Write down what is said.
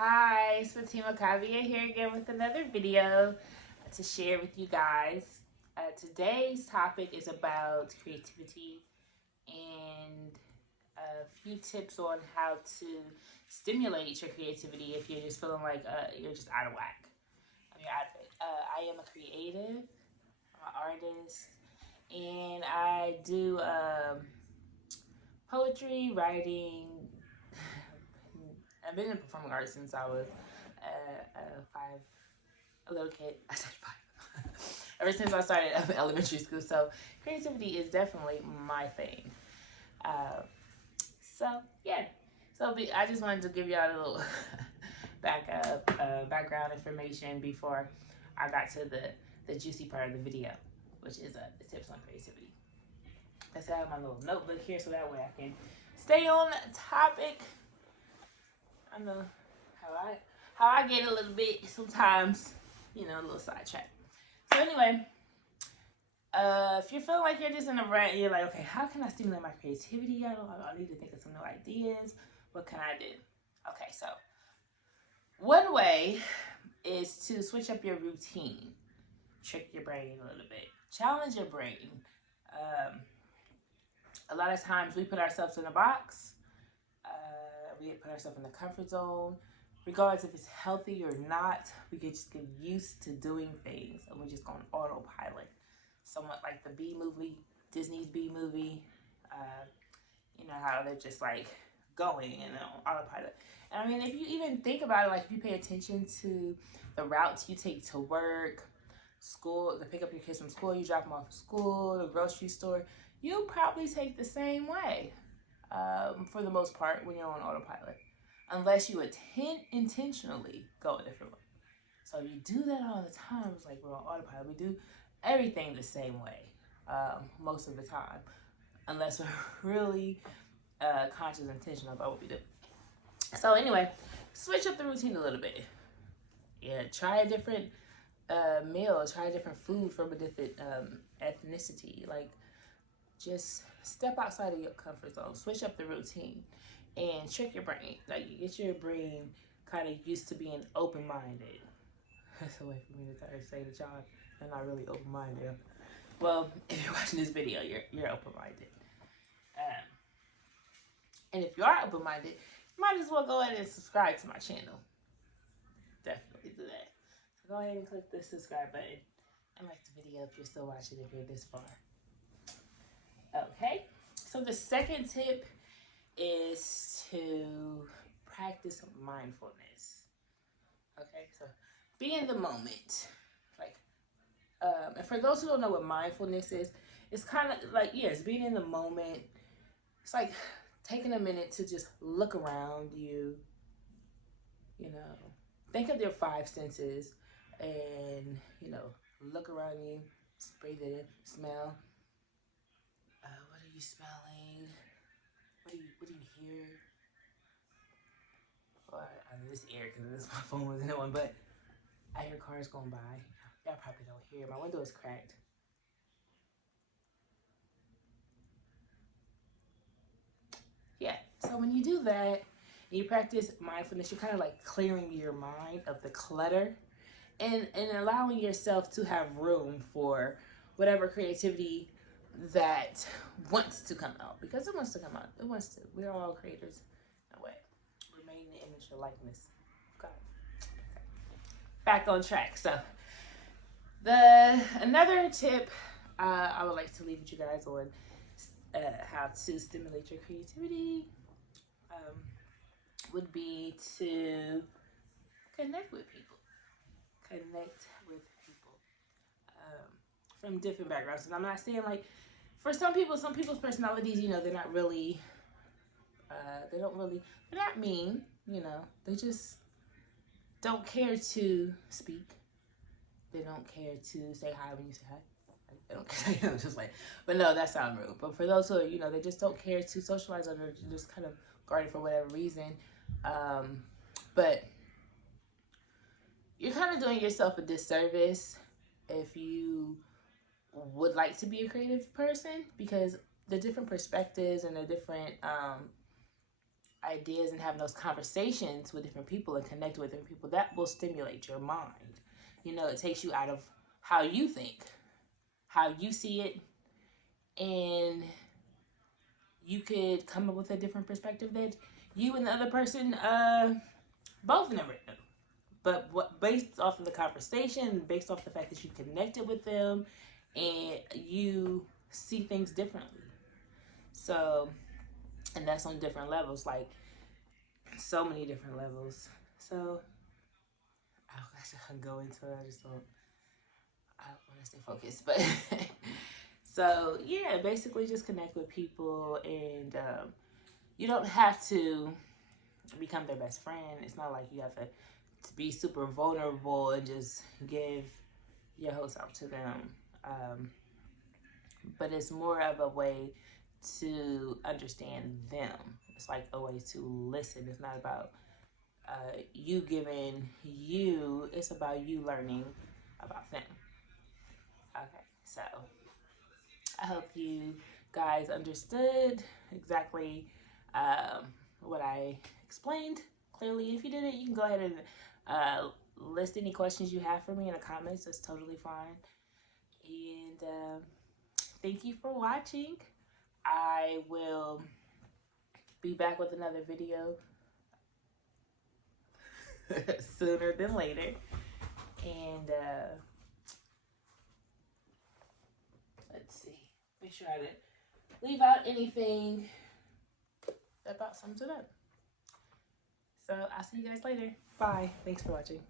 Hi, it's Fatima Kavia here again with another video to share with you guys. Today's topic is about creativity and a few tips on how to stimulate your creativity if you're just feeling like you're just out of whack. You're out of it. I am a creative, I'm an artist, and I do poetry, writing. I've been in performing arts since I was a little kid. I said five. Ever since I started elementary school. So creativity is definitely my thing. Uh, so yeah. I just wanted to give y'all a little background information before I got to the juicy part of the video, which is the tips on creativity. Let's have my little notebook here so that way I can stay on topic. I know how I get a little bit sometimes, a little sidetrack. So anyway, if you're feeling like you're just in a rut, you're like, okay, how can I stimulate my creativity? I need to think of some new ideas. What can I do? Okay, so one way is to switch up your routine, trick your brain a little bit, challenge your brain. A lot of times we put ourselves in a box. We put ourselves in the comfort zone. Regardless if it's healthy or not, we can just get used to doing things and we just go on autopilot. Somewhat like the Bee movie, Disney's Bee movie. How they're just like going on autopilot. And I mean, if you even think about it, like if you pay attention to the routes you take to work, school, to pick up your kids from school, you drop them off at school, the grocery store, you probably take the same way. For the most part when you're on autopilot, unless you intentionally go a different way. So if you do that all the time, it's like we're on autopilot. We do everything the same way most of the time, unless we're really conscious and intentional about what we do. So anyway, switch up the routine a little bit. Yeah, try a different meal, try a different food from a different ethnicity. Like, just step outside of your comfort zone, switch up the routine, and trick your brain. Like, you get your brain kind of used to being open-minded. That's a way for me to try to say that y'all are not really open-minded. Well, if you're watching this video, you're open-minded. And if you are open-minded, you might as well go ahead and subscribe to my channel. Definitely do that. So go ahead and click the subscribe button and like the video if you're still watching, if you're this far. Okay, so the second tip is to practice mindfulness. Okay, so be in the moment. Like, and for those who don't know what mindfulness is, it's kind of like, yes, being in the moment. It's like taking a minute to just look around you, think of your five senses and, look around you, breathe it in, smell. What are you smelling? What do you hear? Well, I know this air because my phone wasn't on, but I hear cars going by. Y'all probably don't hear. My window is cracked. Yeah, so when you do that, and you practice mindfulness, you're kind of like clearing your mind of the clutter and allowing yourself to have room for whatever creativity that wants to come out, because it wants to come out. It wants to. We're all creators in a way. We're made in the image or likeness of God. Okay. Back on track. So another tip I would like to leave with you guys on how to stimulate your creativity would be to connect with people. From different backgrounds. And I'm not saying like, for some people's personalities, they're not really, they're not mean, they just don't care to speak. They don't care to say hi when you say hi. They don't care, just like, but no, that sounds rude. But for those who are, they just don't care to socialize, or they're just kind of guarded for whatever reason. But you're kind of doing yourself a disservice if you would like to be a creative person, because the different perspectives and the different ideas and having those conversations with different people and connecting with different people, that will stimulate your mind. You know, it takes you out of how you think, how you see it, and you could come up with a different perspective that you and the other person both never knew. But based off of the conversation, based off the fact that you connected with them and you see things differently. So, and that's on different levels, like so many different levels. So, I can go into it. I don't want to stay focused. But, so yeah, basically just connect with people, and you don't have to become their best friend. It's not like you have to be super vulnerable and just give your hopes out to them. But it's more of a way to understand them. It's like a way to listen. It's not about you giving you, it's about you learning about them. Okay, so I hope you guys understood exactly what I explained clearly. If you didn't, you can go ahead and list any questions you have for me in the comments. That's totally fine. And thank you for watching. I will be back with another video sooner than later. And let's see. Make sure I didn't leave out anything about sums it up. So I'll see you guys later. Bye. Thanks for watching.